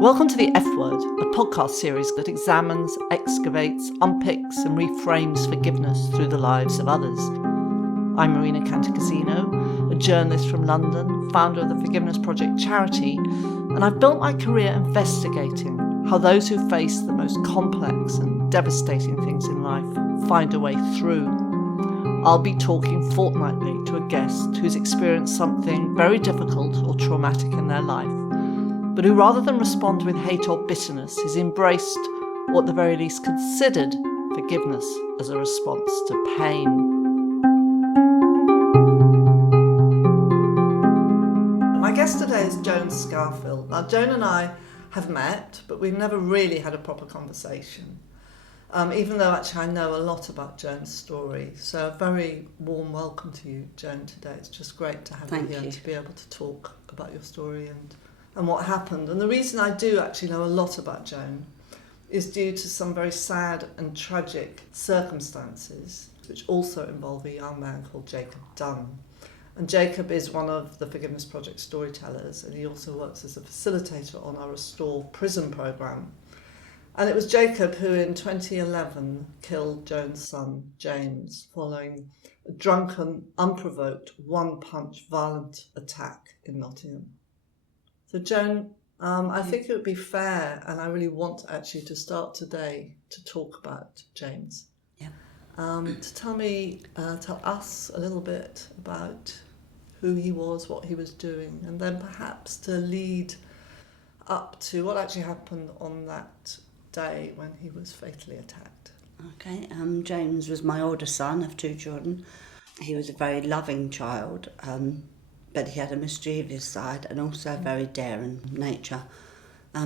Welcome to the F Word, a podcast series that examines, excavates, unpicks and reframes forgiveness through the lives of others. I'm Marina Cantacuzino, a journalist from London, founder of the Forgiveness Project charity, and I've built my career investigating how those who face the most complex and devastating things in life find a way through. I'll be talking fortnightly to a guest who's experienced something very difficult or traumatic in their life, but who rather than respond with hate or bitterness has embraced, or at the very least considered, forgiveness as a response to pain. My guest today is Joan Scarfield. Now, Joan and I have met, but we've never really had a proper conversation, even though actually I know a lot about Joan's story. So a very warm welcome to you, Joan, today. It's just great to have you here and to be able to talk about your story and what happened. And the reason I do actually know a lot about Joan is due to some very sad and tragic circumstances, which also involve a young man called Jacob Dunn. And Jacob is one of the Forgiveness Project storytellers, and he also works as a facilitator on our Restore prison programme. And it was Jacob who in 2011 killed Joan's son, James, following a drunken, unprovoked, one-punch violent attack in Nottingham. So Joan, I think it would be fair, and I really want actually to start today to talk about James. Yeah. To tell us a little bit about who he was, what he was doing, and then perhaps to lead up to what actually happened on that day when he was fatally attacked. Okay. James was my older son of two children. He was a very loving child. But he had a mischievous side and also a very daring nature.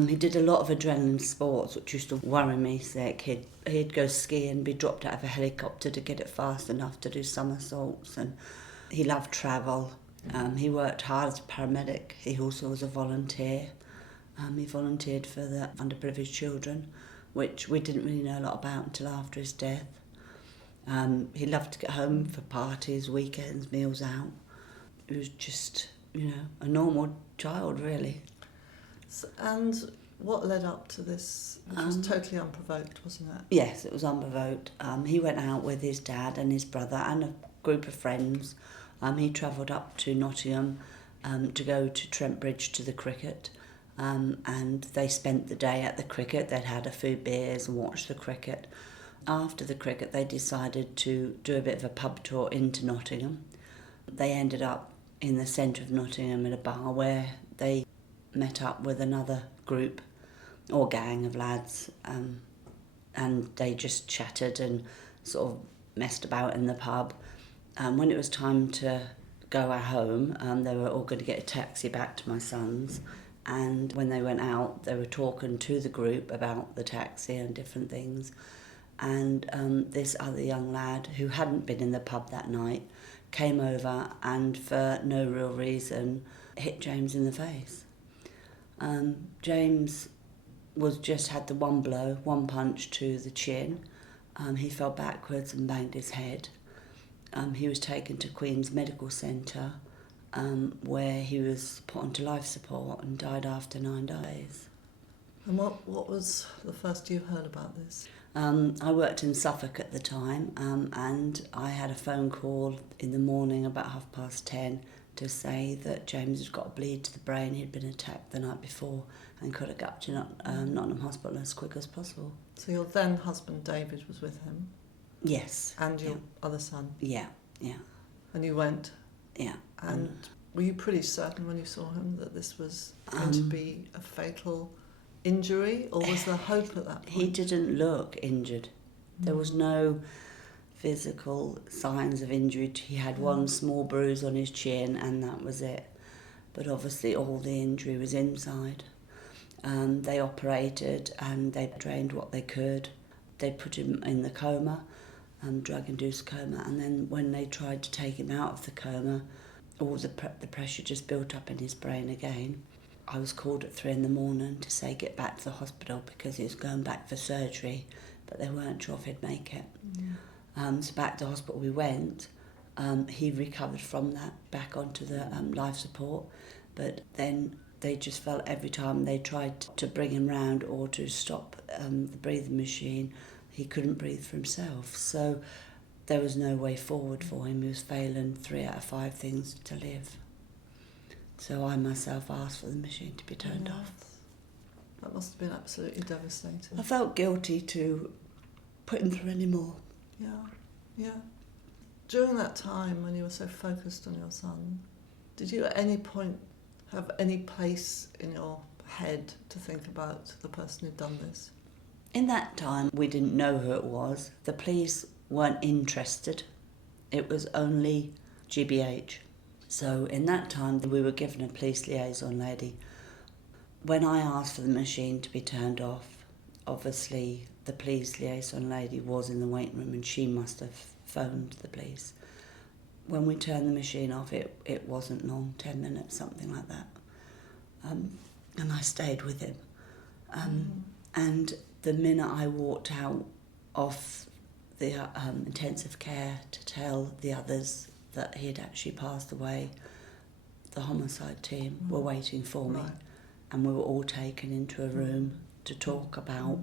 He did a lot of adrenaline sports, which used to worry me sick. He'd go skiing, be dropped out of a helicopter to get it fast enough to do somersaults, and he loved travel. He worked hard as a paramedic. He also was a volunteer. He volunteered for the underprivileged children, which we didn't really know a lot about until after his death. He loved to get home for parties, weekends, meals out. It was just, a normal child, really. And what led up to this? It was totally unprovoked, wasn't it? Yes, it was unprovoked. He went out with his dad and his brother and a group of friends. He travelled up to Nottingham to go to Trent Bridge to the cricket. And they spent the day at the cricket. They'd had a few beers and watched the cricket. After the cricket, they decided to do a bit of a pub tour into Nottingham. They ended up in the centre of Nottingham at a bar where they met up with another group or gang of lads, and they just chatted and sort of messed about in the pub. When it was time to go home, they were all going to get a taxi back to my son's, and when they went out they were talking to the group about the taxi and different things, and this other young lad who hadn't been in the pub that night came over and for no real reason hit James in the face. James had the one blow, one punch to the chin. He fell backwards and banged his head. He was taken to Queen's Medical Centre where he was put onto life support and died after 9 days. And what was the first you heard about this? I worked in Suffolk at the time, and I had a phone call in the morning about 10:30 to say that James had got a bleed to the brain. He'd been attacked the night before and could have got to Nottingham Hospital as quick as possible. So your then husband David was with him? Yes. And your other son? Yeah. And you went? Yeah. And were you pretty certain when you saw him that this was going to be a fatal injury, or was there hope at that point? He didn't look injured. There was no physical signs of injury. He had one small bruise on his chin and that was it. But obviously all the injury was inside. They operated and they drained what they could. They put him in the coma, drug-induced coma, and then when they tried to take him out of the coma, all the pressure just built up in his brain again. I was called at 3 a.m. to say get back to the hospital because he was going back for surgery, but they weren't sure if he'd make it. So back to the hospital we went. He recovered from that, back onto the life support, but then they just felt every time they tried to bring him round or to stop the breathing machine, he couldn't breathe for himself. So there was no way forward for him. He was failing 3 out of 5 things to live. So I myself asked for the machine to be turned off. That must have been absolutely devastating. I felt guilty to put him through any more. Yeah. During that time when you were so focused on your son, did you at any point have any place in your head to think about the person who'd done this? In that time, we didn't know who it was. The police weren't interested. It was only GBH. So in that time, we were given a police liaison lady. When I asked for the machine to be turned off, obviously the police liaison lady was in the waiting room and she must have phoned the police. When we turned the machine off, it wasn't long, 10 minutes, something like that. And I stayed with him. And the minute I walked out of the intensive care to tell the others that he had actually passed away, the homicide team were waiting for me. Right. And we were all taken into a room to talk about,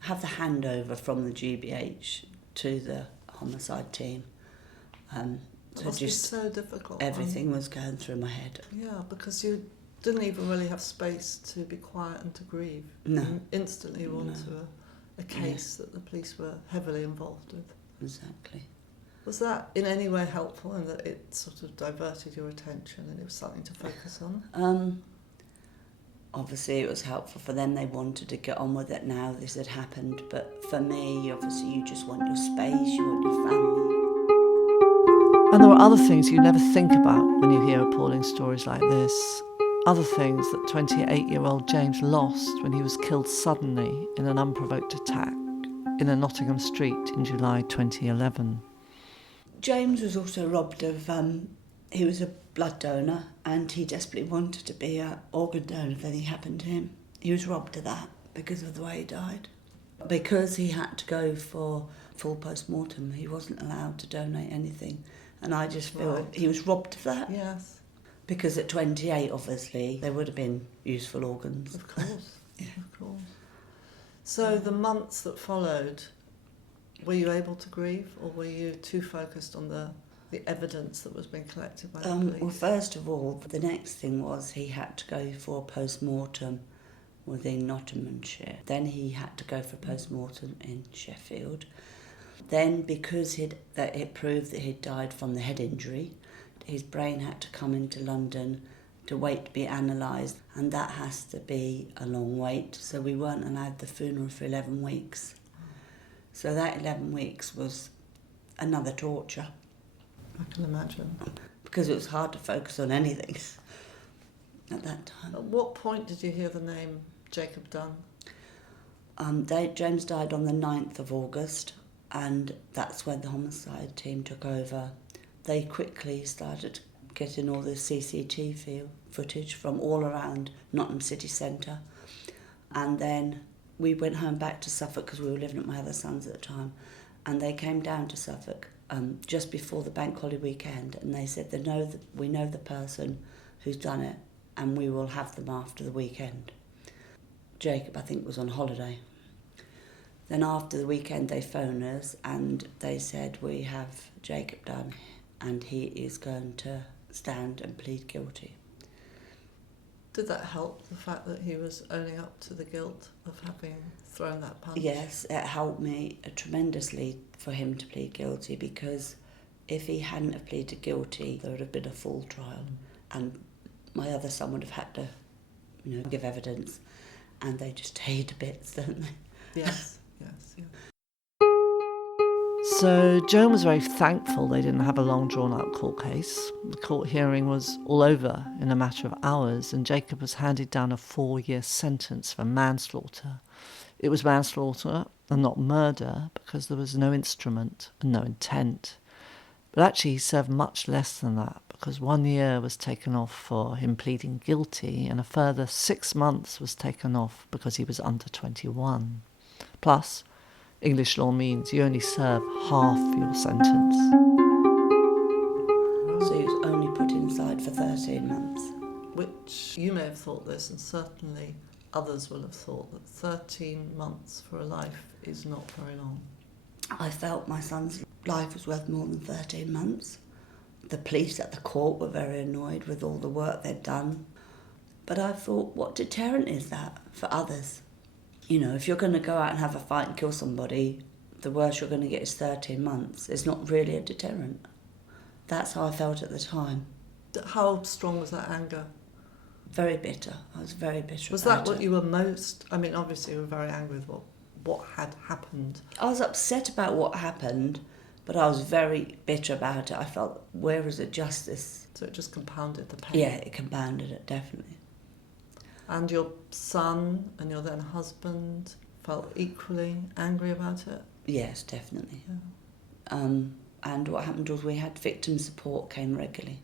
have the handover from the GBH to the homicide team. It must be so difficult. Everything was going through my head. Yeah, because you didn't even really have space to be quiet and to grieve. No. You instantly were onto a case that the police were heavily involved with. Exactly. Was that in any way helpful in that it sort of diverted your attention and it was something to focus on? Obviously it was helpful for them. They wanted to get on with it now. This had happened. But for me, obviously you just want your space, you want your family. And there are other things you never think about when you hear appalling stories like this. Other things that 28-year-old James lost when he was killed suddenly in an unprovoked attack in a Nottingham street in July 2011. James was also robbed of, he was a blood donor and he desperately wanted to be an organ donor if anything happened to him. He was robbed of that because of the way he died. Because he had to go for full post-mortem, he wasn't allowed to donate anything. And I just feel he was robbed of that. Yes. Because at 28, obviously, there would have been useful organs. Of course. Of course. So the months that followed, were you able to grieve or were you too focused on the evidence that was being collected by the police? Well, first of all, the next thing was he had to go for a post-mortem within Nottinghamshire. Then he had to go for a post-mortem in Sheffield. Then, because it proved that he'd died from the head injury, his brain had to come into London to wait to be analysed, and that has to be a long wait. So we weren't allowed the funeral for 11 weeks. So that 11 weeks was another torture. I can imagine. Because it was hard to focus on anything at that time. At what point did you hear the name Jacob Dunn? James died on the 9th of August, and that's when the homicide team took over. They quickly started getting all the CCTV footage from all around Nottingham city centre. And then we went home back to Suffolk because we were living at my other son's at the time. And they came down to Suffolk just before the bank holiday weekend, and they said, we know the person who's done it, and we will have them after the weekend. Jacob, I think, was on holiday. Then after the weekend, they phoned us and they said, we have Jacob Dunne and he is going to stand and plead guilty. Did that help, the fact that he was owning up to the guilt of having thrown that punch? Yes, it helped me tremendously for him to plead guilty, because if he hadn't have pleaded guilty, there would have been a full trial and my other son would have had to, give evidence, and they just tear you to bits, don't they? Yes. So Joan was very thankful they didn't have a long drawn-out court case. The court hearing was all over in a matter of hours, and Jacob was handed down a 4-year sentence for manslaughter. It was manslaughter and not murder because there was no instrument and no intent. But actually he served much less than that, because 1 year was taken off for him pleading guilty and a further 6 months was taken off because he was under 21. Plus, English law means you only serve half your sentence. So he was only put inside for 13 months. Which much you may have thought this, and certainly others will have thought, that 13 months for a life is not very long. I felt my son's life was worth more than 13 months. The police at the court were very annoyed with all the work they'd done. But I thought, what deterrent is that for others? You know, if you're going to go out and have a fight and kill somebody, the worst you're going to get is 13 months. It's not really a deterrent. That's how I felt at the time. How strong was that anger? Very bitter. I was very bitter. Was that what you were most... I mean, obviously you were very angry with what had happened. I was upset about what happened, but I was very bitter about it. I felt, where is the justice? So it just compounded the pain? Yeah, it compounded it, definitely. And your son and your then husband felt equally angry about it? Yes, definitely. Yeah. And what happened was we had victim support came regularly.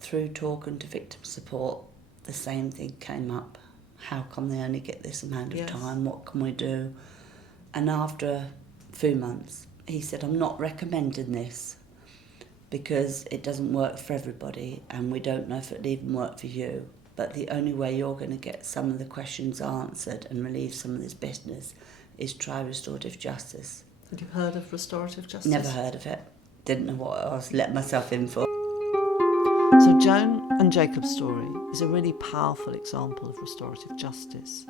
Through talking to victim support, the same thing came up. How come they only get this amount of time? What can we do? And after a few months, he said, I'm not recommending this because it doesn't work for everybody and we don't know if it'll even work for you. But the only way you're going to get some of the questions answered and relieve some of this business is try restorative justice. Had you heard of restorative justice? Never heard of it. Didn't know what I was letting myself in for. So Joan and Jacob's story is a really powerful example of restorative justice,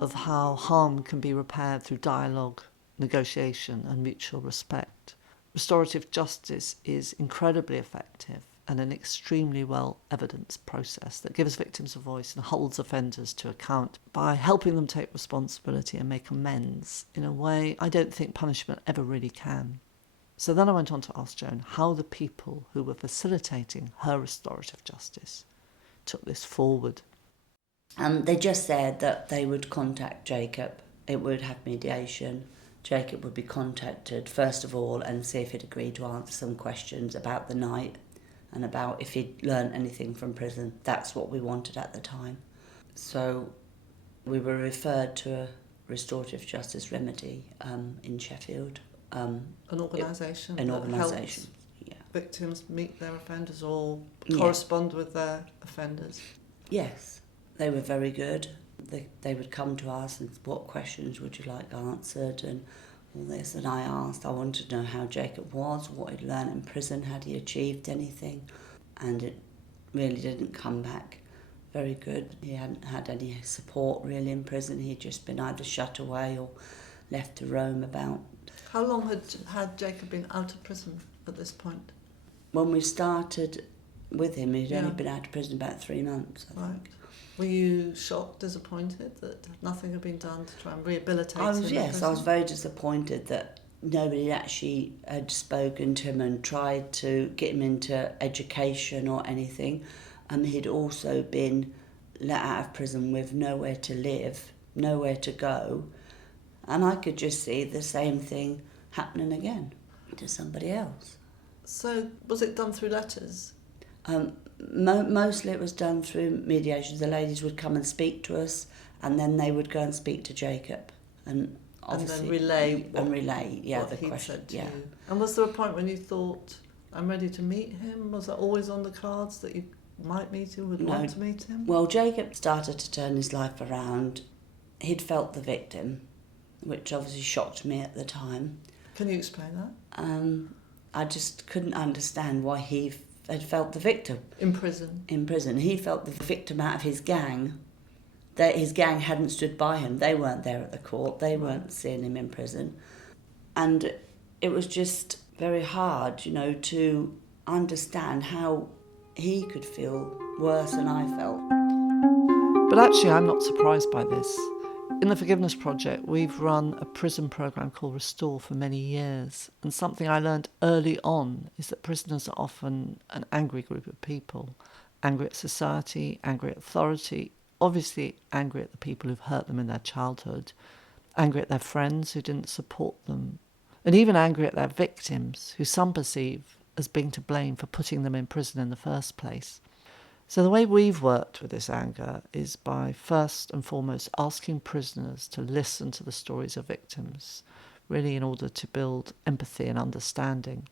of how harm can be repaired through dialogue, negotiation and mutual respect. Restorative justice is incredibly effective and an extremely well-evidenced process that gives victims a voice and holds offenders to account by helping them take responsibility and make amends in a way I don't think punishment ever really can. So then I went on to ask Joan how the people who were facilitating her restorative justice took this forward. They just said that they would contact Jacob. It would have mediation. Jacob would be contacted first of all and see if he'd agreed to answer some questions about the night and about if he'd learned anything from prison. That's what we wanted at the time. So we were referred to a restorative justice remedy in Sheffield. An organisation An that organisation, helps victims meet their offenders or correspond with their offenders. Yes, they were very good. They would come to us and what questions would you like answered and all this. And I wanted to know how Jacob was, what he'd learned in prison, had he achieved anything. And it really didn't come back very good. He hadn't had any support really in prison. He'd just been either shut away or left to roam about. How long had Jacob been out of prison at this point? When we started with him, he'd only been out of prison about 3 months, I think. Were you shocked, disappointed that nothing had been done to try and rehabilitate him? Yes, I was very disappointed that nobody actually had spoken to him and tried to get him into education or anything. He'd also been let out of prison with nowhere to live, nowhere to go. And I could just see the same thing happening again to somebody else. So was it done through letters? Mostly it was done through mediation. The ladies would come and speak to us and then they would go and speak to Jacob. And obviously, then relay the he'd question. Said to you. And was there a point when you thought, I'm ready to meet him? Was that always on the cards that you might meet him, want to meet him? Well, Jacob started to turn his life around. He'd felt the victim, which obviously shocked me at the time. Can you explain that? I just couldn't understand why he had felt the victim. In prison? In prison. He felt the victim out of his gang. That his gang hadn't stood by him. They weren't there at the court. They weren't seeing him in prison. And it was just very hard, to understand how he could feel worse than I felt. But actually, I'm not surprised by this. In the Forgiveness Project, we've run a prison programme called Restore for many years. And something I learned early on is that prisoners are often an angry group of people. Angry at society, angry at authority, obviously angry at the people who've hurt them in their childhood, angry at their friends who didn't support them, and even angry at their victims, who some perceive as being to blame for putting them in prison in the first place. So the way we've worked with this anger is by first and foremost asking prisoners to listen to the stories of victims, really in order to build empathy and understanding.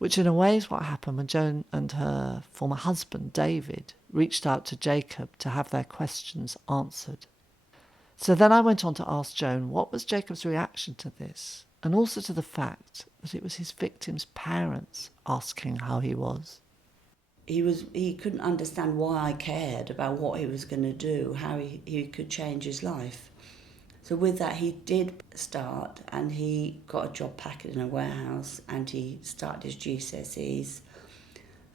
which in a way is what happened when Joan and her former husband, David, reached out to Jacob to have their questions answered. So then I went on to ask Joan what was Jacob's reaction to this, and also to the fact that it was his victim's parents asking how he was. He couldn't understand why I cared about what he was going to do, how he could change his life. So with that, he did start, and he got a job packing in a warehouse, and he started his GCSEs.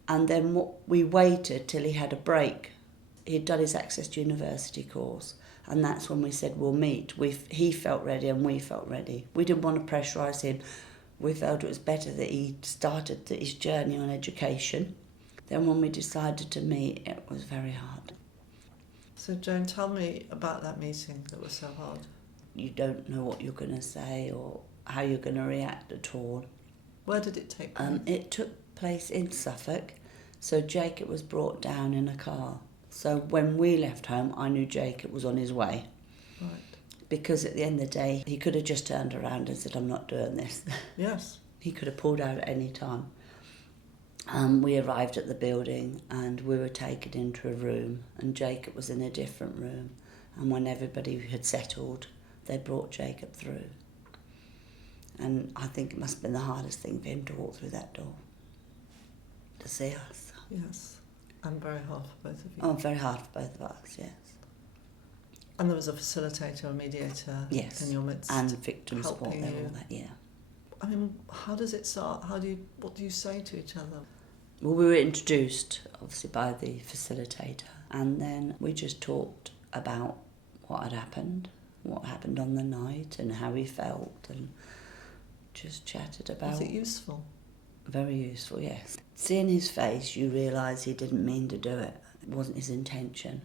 And then we waited till he had a break. He'd done his Access to University course, and that's when we said we'll meet. He felt ready and we felt ready. We didn't want to pressurise him. We felt it was better that he started his journey on education. Then when we decided to meet, it was very hard. So Joan, tell me about that meeting that was so hard. You don't know what you're going to say or how you're going to react at all. Where did it take place? It took place in Suffolk. So Jacob was brought down in a car. So when we left home, I knew Jacob was on his way. Right. Because at the end of the day, he could have just turned around and said, I'm not doing this. Yes. He could have pulled out at any time. We arrived at the building and we were taken into a room, and Jacob was in a different room. And when everybody had settled, they brought Jacob through. And I think it must have been the hardest thing for him to walk through that door, to see us. Yes, and very hard for both of you. Oh, very hard for both of us, yes. And there was a facilitator, a mediator in your midst. And victim support helping and you. all that, yeah. I mean, how does it start? What do you say to each other? Well, we were introduced, obviously, by the facilitator, and then we just talked about what had happened, what happened on the night, and how he felt, and just chatted about... Was it useful? Very useful, yes. Seeing his face, you realise he didn't mean to do it. It wasn't his intention.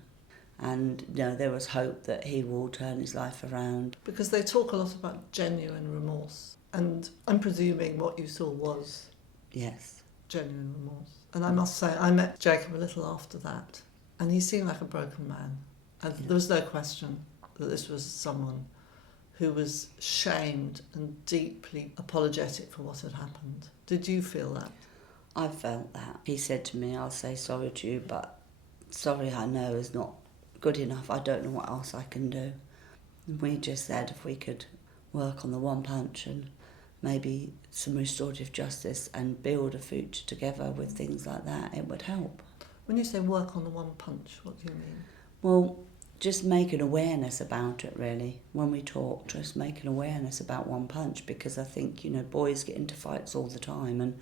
And, there was hope that he will turn his life around. Because they talk a lot about genuine remorse, and I'm presuming what you saw was... Yes. Genuine remorse. And I must say, I met Jacob a little after that, and he seemed like a broken man. And there was no question that this was someone who was shamed and deeply apologetic for what had happened. Did you feel that? I felt that. He said to me, I'll say sorry to you, but sorry I know is not good enough. I don't know what else I can do. And we just said if we could work on the one punch and maybe some restorative justice and build a future together with things like that, it would help. When you say work on the one punch, what do you mean? Well, just make an awareness about it, really. When we talk, just make an awareness about one punch, because I think, boys get into fights all the time and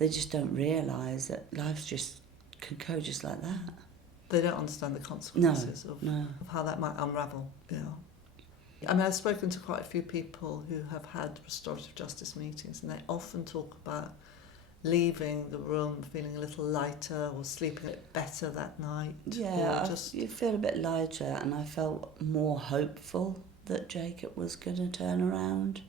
they just don't realise that life just can go just like that. They don't understand the consequences of how that might unravel. Yeah. I mean, I've spoken to quite a few people who have had restorative justice meetings, and they often talk about leaving the room feeling a little lighter or sleeping a bit better that night. Yeah, you feel a bit lighter, and I felt more hopeful that Jacob was going to turn around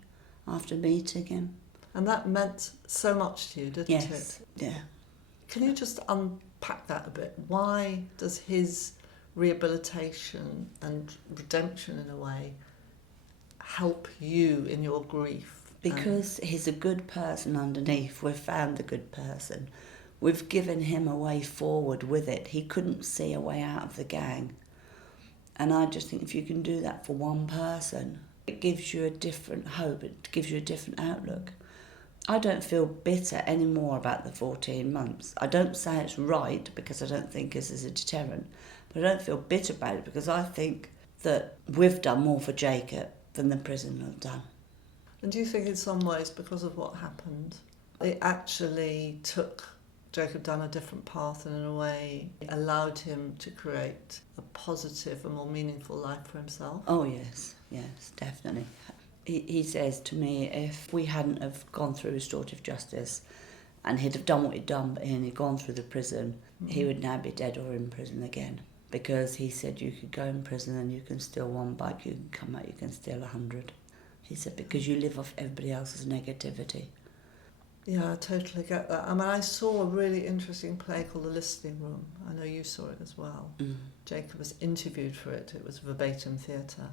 after meeting him. And that meant so much to you, didn't it? Yes, yeah. Can you just unpack that a bit? Why does his rehabilitation and redemption, in a way, help you in your grief? Because he's a good person underneath. We've found the good person. We've given him a way forward with it. He couldn't see a way out of the gang. And I just think if you can do that for one person, it gives you a different hope. It gives you a different outlook. I don't feel bitter anymore about the 14 months. I don't say it's right because I don't think this is a deterrent. But I don't feel bitter about it because I think that we've done more for Jacob than the prison have done. And do you think in some ways, because of what happened, it actually took Jacob down a different path and in a way allowed him to create a positive and more meaningful life for himself? Oh yes, definitely. He says to me, if we hadn't have gone through restorative justice and he'd have done what he'd done and he'd gone through the prison, he would now be dead or in prison again. Because he said you could go in prison and you can steal one bike, you can come out, you can steal 100. He said, because you live off everybody else's negativity. Yeah, I totally get that. I mean, I saw a really interesting play called The Listening Room. I know you saw it as well. Jacob was interviewed for it. It was verbatim theatre.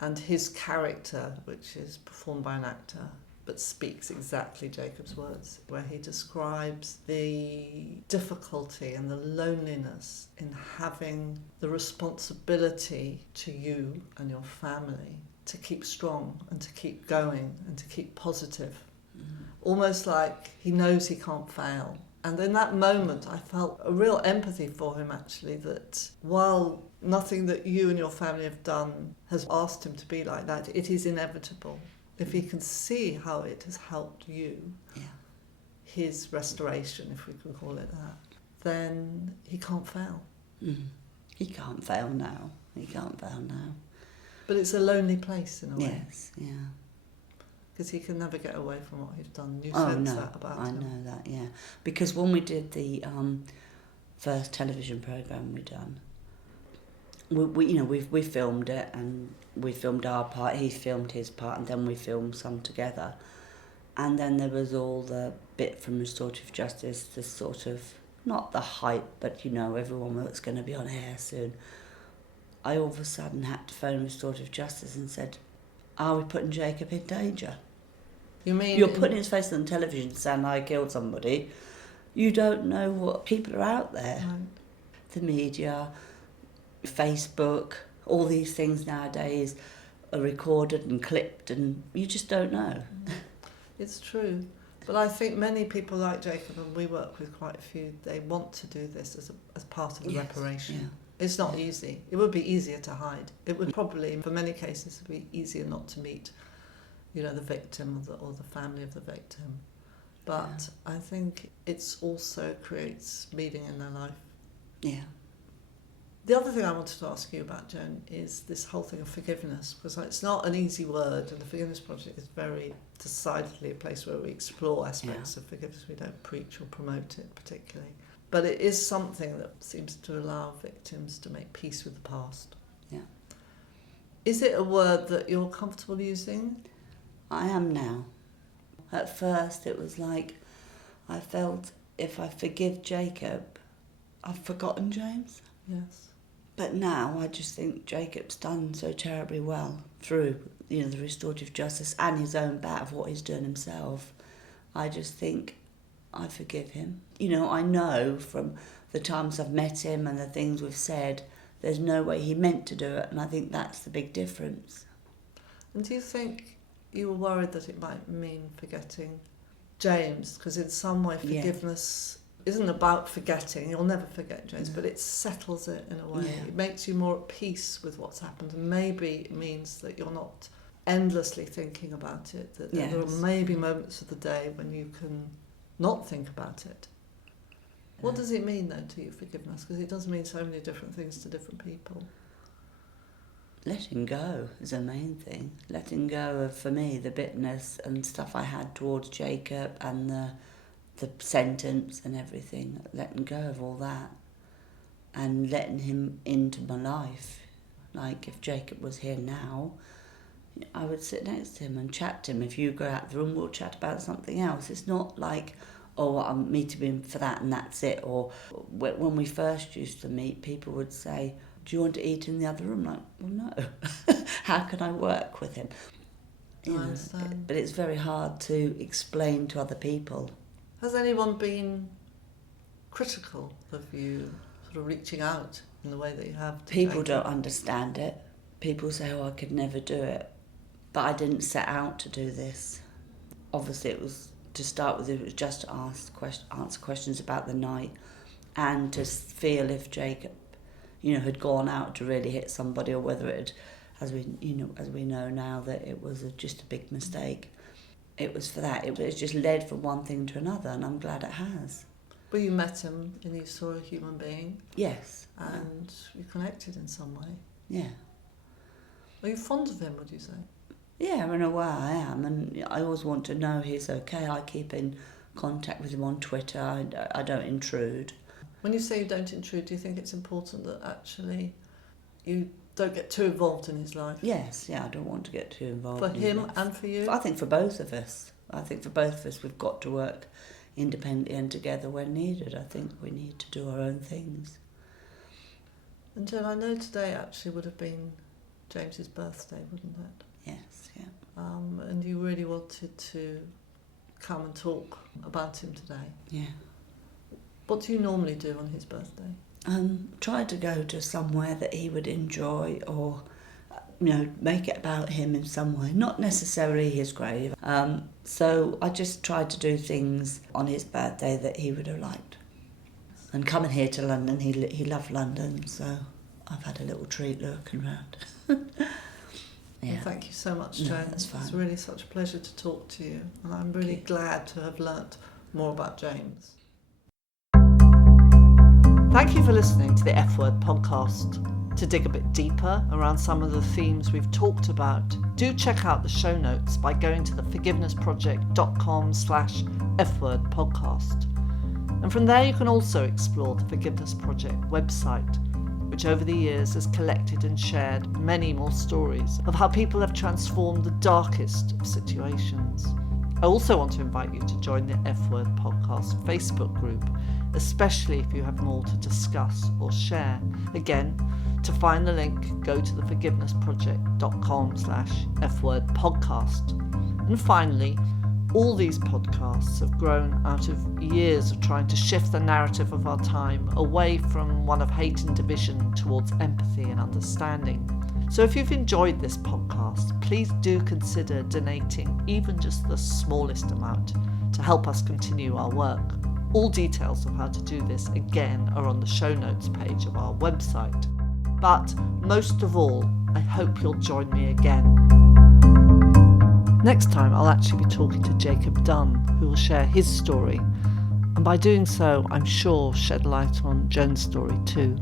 And his character, which is performed by an actor, but speaks exactly Jacob's words, where he describes the difficulty and the loneliness in having the responsibility to you and your family to keep strong and to keep going and to keep positive. Almost like he knows he can't fail. And in that moment, I felt a real empathy for him, actually, that while nothing that you and your family have done has asked him to be like that, it is inevitable. If he can see how it has helped you, his restoration, if we can call it that, then he can't fail. He can't fail now. He can't fail now. But it's a lonely place in a way. Yes, yeah. Because he can never get away from what he's done. You Oh, sense no, that about I him. know that, yeah. Because when we did the first television programme we done, we filmed it, and we filmed our part, he filmed his part, and then we filmed some together. And then there was all the bit from Restorative Justice, the sort of, not the hype, but everyone was going to be on air soon. I all of a sudden had to phone Restorative Justice and said, are we putting Jacob in danger? You mean... You're putting his face on television to sound like I killed somebody. You don't know what people are out there. Right. The media, Facebook, all these things nowadays are recorded and clipped, and you just don't know. It's true. But I think many people like Jacob, and we work with quite a few, they want to do this as part of the reparation. Yeah. It's not easy. It would be easier to hide. It would probably, for many cases, be easier not to meet, the victim or the family of the victim. But I think it's also creates meaning in their life. Yeah. The other thing I wanted to ask you about, Joan, is this whole thing of forgiveness, because it's not an easy word, and the Forgiveness Project is very decidedly a place where we explore aspects of forgiveness. We don't preach or promote it particularly. But it is something that seems to allow victims to make peace with the past. Yeah. Is it a word that you're comfortable using? I am now. At first it was like, I felt if I forgive Jacob, I've forgotten James. Yes. But now I just think Jacob's done so terribly well through, the restorative justice and his own bat of what he's done himself. I just think I forgive him. I know from the times I've met him and the things we've said, there's no way he meant to do it, and I think that's the big difference. And do you think you were worried that it might mean forgetting James? Because in some way forgiveness isn't about forgetting. You'll never forget James, but it settles it in a way. Yeah. It makes you more at peace with what's happened, and maybe it means that you're not endlessly thinking about it, that there are maybe moments of the day when you can not think about it. What does it mean, though, to you, forgiveness? Because it does mean so many different things to different people. Letting go is the main thing. Letting go of, for me, the bitterness and stuff I had towards Jacob and the sentence and everything. Letting go of all that and letting him into my life. Like, if Jacob was here now, I would sit next to him and chat to him. If you go out the room, we'll chat about something else. It's not like, I'm meeting him for that and that's it. Or when we first used to meet, people would say, do you want to eat in the other room? Like, well, no. How can I work with him? I understand. But it's very hard to explain to other people. Has anyone been critical of you sort of reaching out in the way that you have? People don't understand it. People say, I could never do it. But I didn't set out to do this. Obviously, it was to start with. It was just to answer questions about the night, and to feel if Jacob, had gone out to really hit somebody, or whether it had, as we know now, that it was just a big mistake. It was for that. It just led from one thing to another, and I'm glad it has. Well, you met him and you saw a human being. Yes. And you connected in some way. Yeah. Are you fond of him, would you say? Yeah, in a way I am, and I always want to know he's okay. I keep in contact with him on Twitter. I don't intrude. When you say you don't intrude, do you think it's important that actually you don't get too involved in his life? Yes, I don't want to get too involved. For him and for you? I think for both of us. We've got to work independently and together when needed. I think we need to do our own things. And Joan, I know today actually would have been James's birthday, wouldn't it? Yes, yeah. and you really wanted to come and talk about him today. Yeah. What do you normally do on his birthday? Try to go to somewhere that he would enjoy, or make it about him in some way, not necessarily his grave. So I just tried to do things on his birthday that he would have liked. And coming here to London, he loved London, so I've had a little treat looking around. Yeah. Well, thank you so much, Joan. No, that's fine. It's really such a pleasure to talk to you, and I'm really glad to have learnt more about James. Thank you for listening to the F Word Podcast. To dig a bit deeper around some of the themes we've talked about, do check out the show notes by going to theforgivenessproject.com/FWordPodcast. And from there you can also explore the Forgiveness Project website, which over the years has collected and shared many more stories of how people have transformed the darkest of situations. I also want to invite you to join the F Word Podcast Facebook group, especially if you have more to discuss or share. Again, to find the link, go to theforgivenessproject.com/FWordPodcast. And finally, all these podcasts have grown out of years of trying to shift the narrative of our time away from one of hate and division towards empathy and understanding. So if you've enjoyed this podcast, please do consider donating even just the smallest amount to help us continue our work. All details of how to do this, again, are on the show notes page of our website. But most of all, I hope you'll join me again. Next time, I'll actually be talking to Jacob Dunne, who will share his story, and by doing so, I'm sure shed light on Joan's story too.